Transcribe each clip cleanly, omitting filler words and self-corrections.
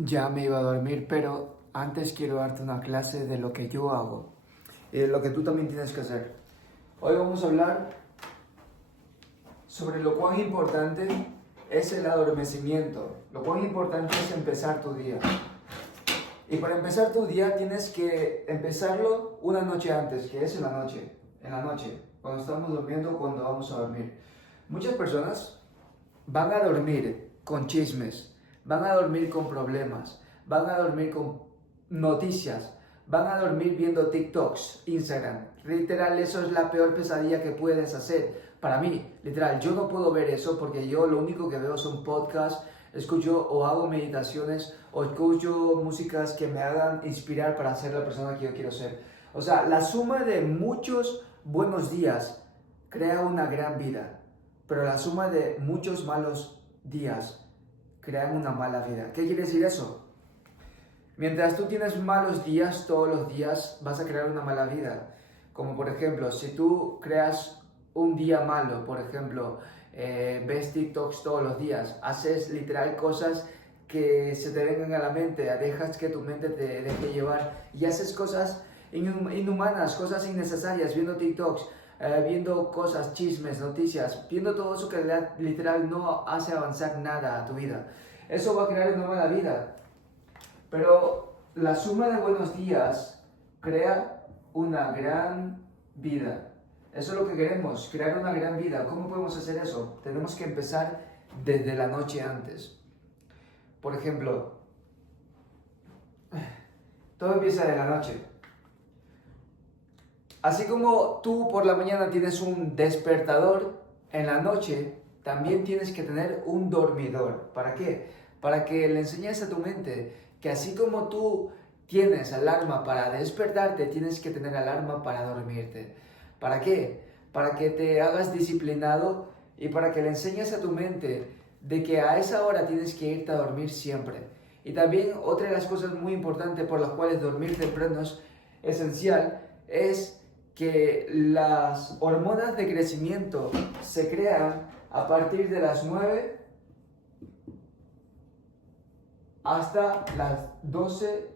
Ya me iba a dormir, pero antes quiero darte una clase de lo que yo hago y de lo que tú también tienes que hacer. Hoy vamos a hablar sobre lo cuán importante es el adormecimiento, lo cuán importante es empezar tu día. Y para empezar tu día tienes que empezarlo una noche antes, que es en la noche, cuando estamos durmiendo, cuando vamos a dormir. Muchas personas van a dormir con chismes, van a dormir con problemas, van a dormir con noticias, van a dormir viendo TikToks, Instagram. Literal, eso es la peor pesadilla que puedes hacer. Para mí, literal, yo no puedo ver eso porque yo lo único que veo son podcasts, escucho o hago meditaciones o escucho músicas que me hagan inspirar para ser la persona que yo quiero ser. O sea, la suma de muchos buenos días crea una gran vida, pero la suma de muchos malos días crean una mala vida. ¿Qué quiere decir eso? Mientras tú tienes malos días todos los días, vas a crear una mala vida. Como por ejemplo, si tú creas un día malo, por ejemplo, ves TikToks todos los días, haces literal cosas que se te vengan a la mente, dejas que tu mente te deje llevar y haces cosas inhumanas, cosas innecesarias, viendo TikToks, viendo cosas, chismes, noticias, viendo todo eso que literal no hace avanzar nada a tu vida. Eso va a crear una mala vida. Pero la suma de buenos días crea una gran vida. Eso es lo que queremos, crear una gran vida. ¿Cómo podemos hacer eso? Tenemos que empezar desde la noche antes. Por ejemplo, todo empieza de la noche. Así como tú por la mañana tienes un despertador, en la noche también tienes que tener un dormidor. ¿Para qué? Para que le enseñes a tu mente que así como tú tienes alarma para despertarte, tienes que tener alarma para dormirte. ¿Para qué? Para que te hagas disciplinado y para que le enseñes a tu mente de que a esa hora tienes que irte a dormir siempre. Y también otra de las cosas muy importantes por las cuales dormir temprano es esencial es que las hormonas de crecimiento se crean a partir de las 9 hasta las 12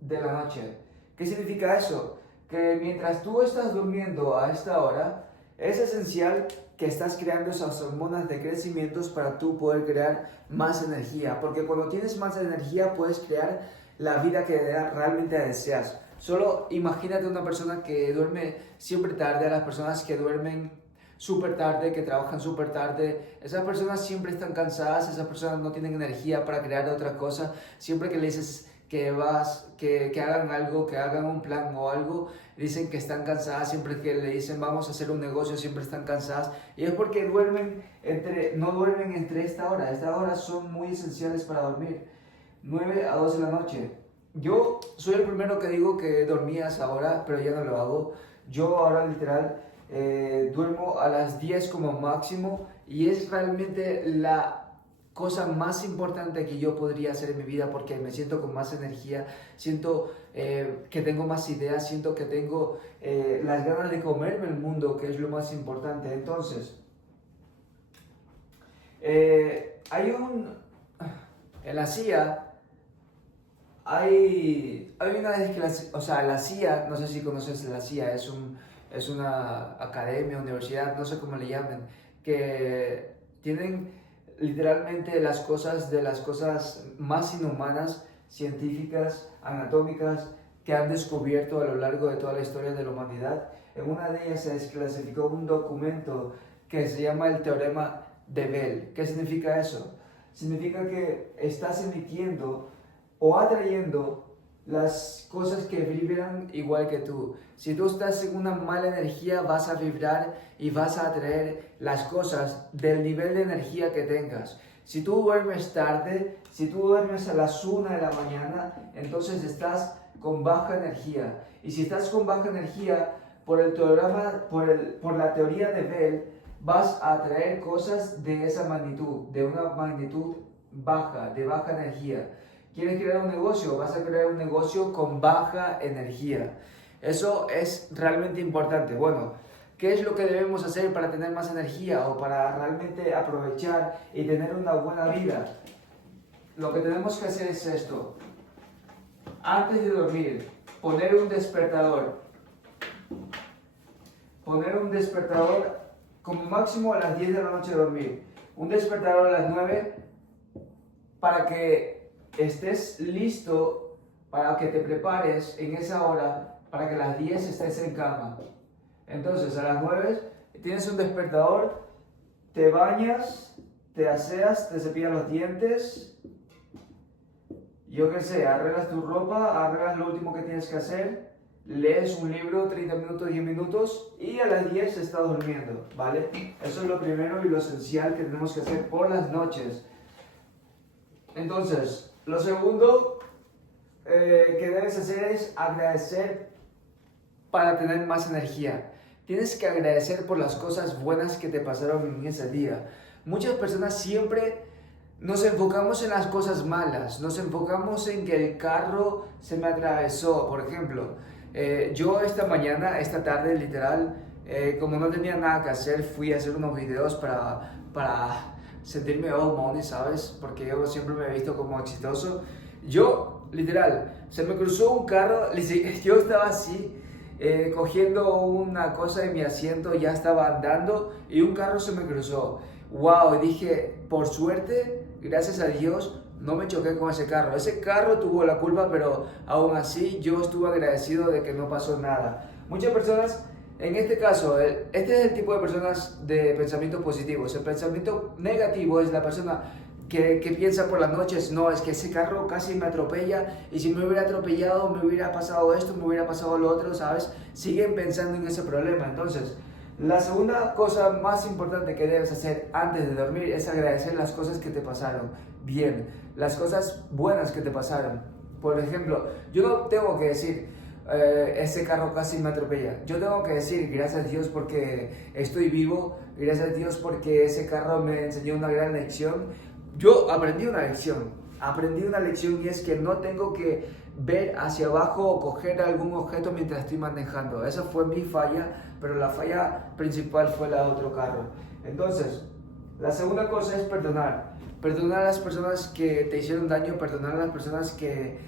de la noche. ¿Qué significa eso? Que mientras tú estás durmiendo a esta hora, es esencial que estás creando esas hormonas de crecimiento para tú poder crear más energía. Porque cuando tienes más energía puedes crear la vida que realmente deseas. Solo imagínate una persona que duerme siempre tarde, a las personas que duermen súper tarde, que trabajan súper tarde. Esas personas siempre están cansadas, esas personas no tienen energía para crear otra cosa. Siempre que le dices que hagan algo, que hagan un plan o algo, dicen que están cansadas. Siempre que le dicen vamos a hacer un negocio, siempre están cansadas. Y es porque no duermen entre esta hora. Estas horas son muy esenciales para dormir. 9 a 12 de la noche. Yo soy el primero que digo que dormía a esa hora, pero ya no lo hago. Yo ahora literal duermo a las 10 como máximo y es realmente la cosa más importante que yo podría hacer en mi vida porque me siento con más energía, siento que tengo más ideas, siento que tengo las ganas de comerme el mundo, que es lo más importante. Entonces, hay en la CIA hay una vez que la CIA, no sé si conoces la CIA, es una academia, universidad, no sé cómo le llamen, que tienen literalmente las cosas más inhumanas, científicas, anatómicas, que han descubierto a lo largo de toda la historia de la humanidad. En una de ellas se desclasificó un documento que se llama el Teorema de Bell. ¿Qué significa eso? Significa que estás emitiendo o atrayendo las cosas que vibran igual que tú. Si tú estás en una mala energía, vas a vibrar y vas a atraer las cosas del nivel de energía que tengas. Si tú duermes tarde, si tú duermes a las 1 de la mañana, entonces estás con baja energía. Y si estás con baja energía, por la teoría de Bell, vas a atraer cosas de esa magnitud, de una magnitud baja, de baja energía. ¿Quieres crear un negocio? Vas a crear un negocio con baja energía. Eso es realmente importante. Bueno, ¿qué es lo que debemos hacer para tener más energía o para realmente aprovechar y tener una buena vida? lo que tenemos que hacer es esto. Antes de dormir, poner un despertador. Poner un despertador como máximo a las 10 de la noche de dormir. Un despertador a las 9 para que estés listo, para que te prepares en esa hora, para que a las 10 estés en cama. Entonces a las 9 tienes un despertador, te bañas, te aseas, te cepillas los dientes, yo qué sé, arreglas tu ropa, arreglas lo último que tienes que hacer, lees un libro, 30 minutos, 10 minutos y a las 10 estás durmiendo, ¿vale? Eso es lo primero y lo esencial que tenemos que hacer por las noches. Entonces, lo segundo que debes hacer es agradecer para tener más energía. Tienes que agradecer por las cosas buenas que te pasaron en ese día. Muchas personas siempre nos enfocamos en las cosas malas, nos enfocamos en que el carro se me atravesó, por ejemplo. Yo esta tarde, literal, como no tenía nada que hacer, fui a hacer unos videos para sentirme all money, ¿sabes? Porque yo siempre me he visto como exitoso. Yo, literal, se me cruzó un carro, yo estaba así, cogiendo una cosa de mi asiento, ya estaba andando y un carro se me cruzó. Wow, y dije, por suerte, gracias a Dios, no me choqué con ese carro. Ese carro tuvo la culpa, pero aún así yo estuve agradecido de que no pasó nada. Muchas personas, en este caso, este es el tipo de personas de pensamientos positivos. El pensamiento negativo es la persona que piensa por las noches, no, es que ese carro casi me atropella y si me hubiera atropellado me hubiera pasado esto, me hubiera pasado lo otro, ¿sabes? Siguen pensando en ese problema. Entonces, la segunda cosa más importante que debes hacer antes de dormir es agradecer las cosas que te pasaron bien, las cosas buenas que te pasaron. Por ejemplo, yo no tengo que decir, ese carro casi me atropella. Yo tengo que decir, gracias a Dios porque estoy vivo, gracias a Dios porque ese carro me enseñó una gran lección. Yo aprendí una lección y es que no tengo que ver hacia abajo o coger algún objeto mientras estoy manejando. Esa fue mi falla, pero la falla principal fue la de otro carro. Entonces, la segunda cosa es perdonar. Perdonar a las personas que te hicieron daño, perdonar a las personas que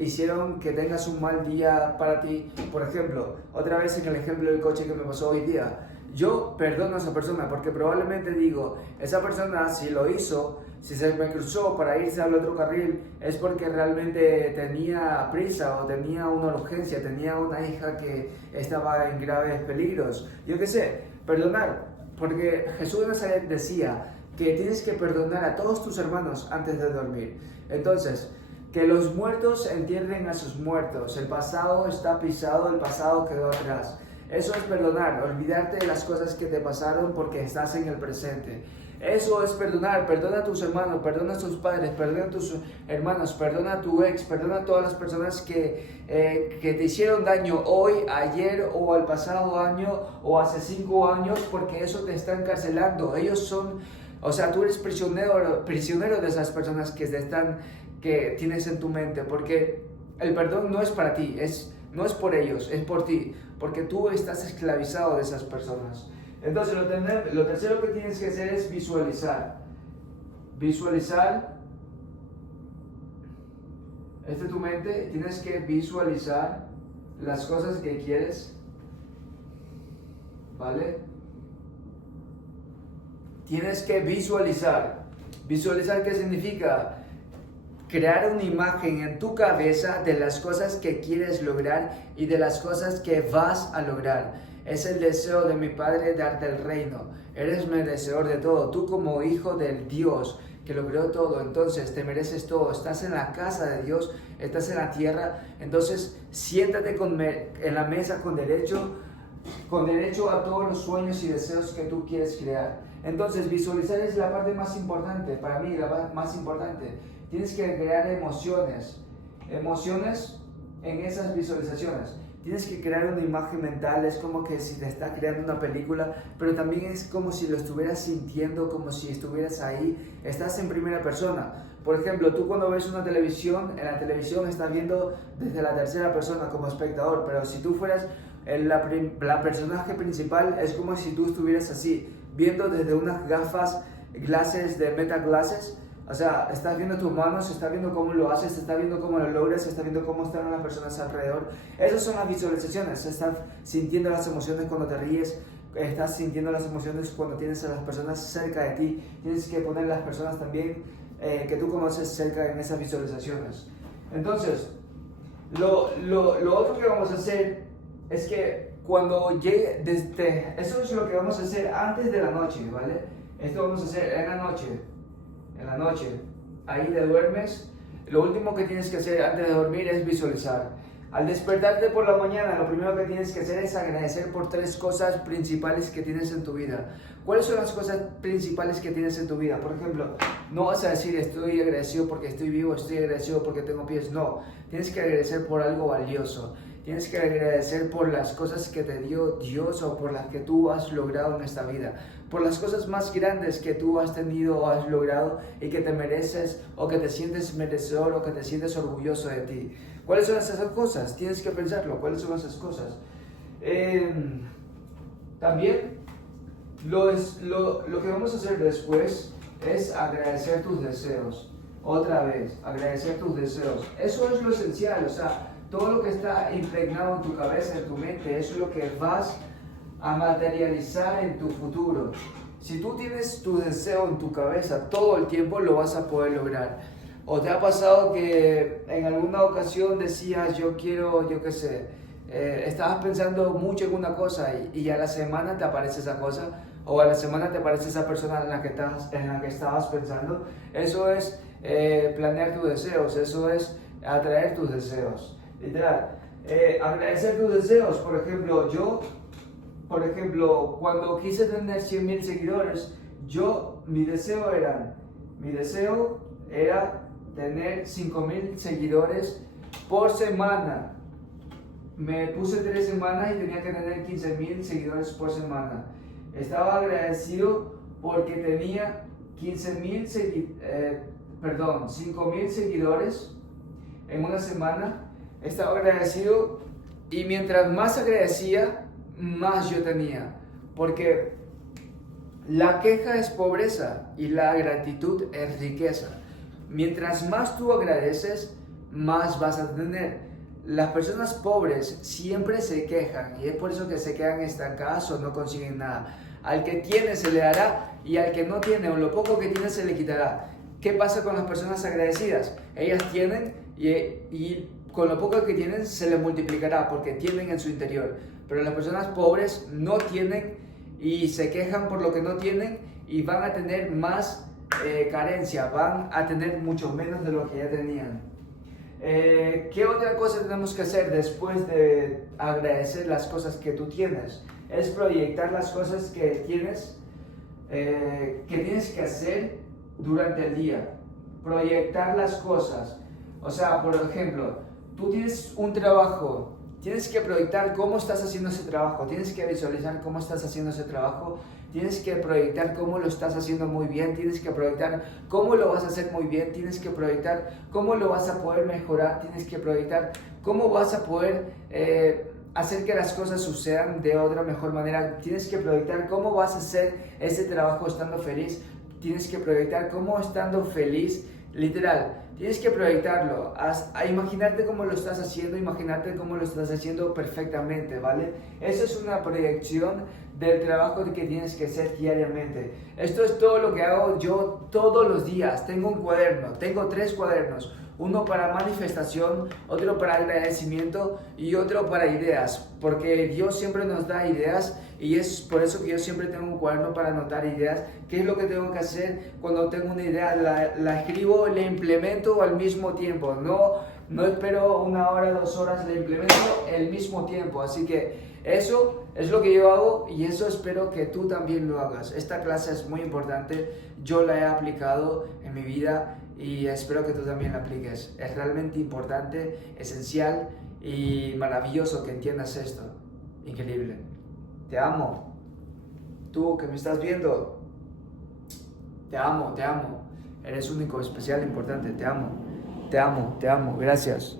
hicieron que tengas un mal día para ti. Por ejemplo, otra vez en el ejemplo del coche que me pasó hoy día. Yo perdono a esa persona porque probablemente digo, esa persona si lo hizo, si se me cruzó para irse al otro carril, es porque realmente tenía prisa o tenía una urgencia, tenía una hija que estaba en graves peligros. Yo qué sé, perdonar, porque Jesús de Nazaret decía que tienes que perdonar a todos tus hermanos antes de dormir. Entonces, que los muertos entierren a sus muertos, el pasado está pisado, el pasado quedó atrás. Eso es perdonar, olvidarte de las cosas que te pasaron porque estás en el presente. Eso es perdonar, perdona a tus hermanos, perdona a tus padres, perdona a tus hermanos, perdona a tu ex, perdona a todas las personas que te hicieron daño hoy, ayer o al pasado año o hace 5 años porque eso te está encarcelando. Ellos son, o sea, tú eres prisionero de esas personas que tienes en tu mente porque el perdón no es para ti, no es por ellos, es por ti, porque tú estás esclavizado de esas personas. Entonces, lo tercero que tienes que hacer es visualizar. Visualizar. Esta es tu mente, tienes que visualizar las cosas que quieres, ¿vale? Tienes que visualizar. ¿Visualizar qué significa? Crear una imagen en tu cabeza de las cosas que quieres lograr y de las cosas que vas a lograr. Es el deseo de mi Padre darte el reino. Eres merecedor de todo. Tú como hijo del Dios que lo creó todo, entonces te mereces todo. Estás en la casa de Dios, estás en la tierra. Entonces siéntate en la mesa con derecho a todos los sueños y deseos que tú quieres crear. Entonces visualizar es la parte más importante, para mí la más importante. Tienes que crear emociones en esas visualizaciones. Tienes que crear una imagen mental, es como que si te estás creando una película, pero también es como si lo estuvieras sintiendo, como si estuvieras ahí, estás en primera persona. Por ejemplo, tú cuando ves una televisión, en la televisión estás viendo desde la tercera persona como espectador, pero si tú fueras la personaje principal, es como si tú estuvieras así, viendo desde unas gafas, glasses de meta glasses, O sea, estás viendo tus manos, estás viendo cómo lo haces, estás viendo cómo lo logras, estás viendo cómo están las personas alrededor. Esas son las visualizaciones. Estás sintiendo las emociones cuando te ríes, estás sintiendo las emociones cuando tienes a las personas cerca de ti. Tienes que poner las personas también que tú conoces cerca en esas visualizaciones. Entonces, lo otro que vamos a hacer es que cuando llegue, eso es lo que vamos a hacer antes de la noche, ¿vale? Esto vamos a hacer en la noche. En la noche, ahí te duermes. Lo último que tienes que hacer antes de dormir es visualizar. Al despertarte por la mañana, lo primero que tienes que hacer es agradecer por 3 cosas principales que tienes en tu vida. ¿Cuáles son las cosas principales que tienes en tu vida? Por ejemplo, no vas a decir estoy agradecido porque estoy vivo, estoy agradecido porque tengo pies. No, tienes que agradecer por algo valioso. Tienes que agradecer por las cosas que te dio Dios o por las que tú has logrado en esta vida. Por las cosas más grandes que tú has tenido o has logrado y que te mereces o que te sientes merecedor o que te sientes orgulloso de ti. ¿Cuáles son esas cosas? Tienes que pensarlo. ¿Cuáles son esas cosas? También lo que vamos a hacer después es agradecer tus deseos. Otra vez, agradecer tus deseos. Eso es lo esencial, o sea, todo lo que está impregnado en tu cabeza, en tu mente, eso es lo que vas a materializar en tu futuro. Si tú tienes tu deseo en tu cabeza todo el tiempo, lo vas a poder lograr. ¿O te ha pasado que en alguna ocasión decías, yo quiero, yo qué sé, estabas pensando mucho en una cosa y a la semana te aparece esa cosa, o a la semana te aparece esa persona en la que estabas pensando? Eso es planear tus deseos, eso es atraer tus deseos. Literal, agradecer tus deseos. Por ejemplo, cuando quise tener 100,000 seguidores, mi deseo era tener 5,000 seguidores por semana. Me puse 3 semanas y tenía que tener 15,000 seguidores por semana. Estaba agradecido porque tenía 5,000 seguidores en una semana. Estaba agradecido y mientras más agradecía, más yo tenía. Porque la queja es pobreza y la gratitud es riqueza. Mientras más tú agradeces, más vas a tener. Las personas pobres siempre se quejan y es por eso que se quedan estancadas o no consiguen nada. Al que tiene se le dará y al que no tiene o lo poco que tiene se le quitará. ¿Qué pasa con las personas agradecidas? Ellas tienen y con lo poco que tienen se les multiplicará porque tienen en su interior. Pero las personas pobres no tienen y se quejan por lo que no tienen y van a tener más carencia, van a tener mucho menos de lo que ya tenían. ¿Qué otra cosa tenemos que hacer después de agradecer las cosas que tú tienes? Es proyectar las cosas que tienes que hacer durante el día. Proyectar las cosas. O sea, por ejemplo, tú tienes un trabajo, tienes que proyectar cómo estás haciendo ese trabajo, tienes que visualizar cómo estás haciendo ese trabajo, tienes que proyectar cómo lo estás haciendo muy bien, tienes que proyectar cómo lo vas a hacer muy bien, tienes que proyectar cómo lo vas a poder mejorar, tienes que proyectar cómo vas a poder hacer que las cosas sucedan de otra mejor manera, tienes que proyectar cómo vas a hacer ese trabajo estando feliz, tienes que proyectar cómo estando feliz, literal. Tienes que proyectarlo, a imaginarte cómo lo estás haciendo, imaginarte cómo lo estás haciendo perfectamente, ¿vale? Eso es una proyección del trabajo que tienes que hacer diariamente. Esto es todo lo que hago yo todos los días. Tengo un cuaderno, tengo 3 cuadernos. Uno para manifestación, otro para agradecimiento y otro para ideas. Porque Dios siempre nos da ideas y es por eso que yo siempre tengo un cuaderno para anotar ideas. ¿Qué es lo que tengo que hacer cuando tengo una idea? La escribo, la implemento al mismo tiempo. No espero 1 hora, 2 horas, la implemento al mismo tiempo. Así que eso es lo que yo hago y eso espero que tú también lo hagas. Esta clase es muy importante. Yo la he aplicado en mi vida y espero que tú también la apliques. Es realmente importante, esencial y maravilloso que entiendas esto. Increíble. Te amo. Tú que me estás viendo, te amo, te amo. Eres único, especial, importante. Te amo, te amo, te amo. Gracias.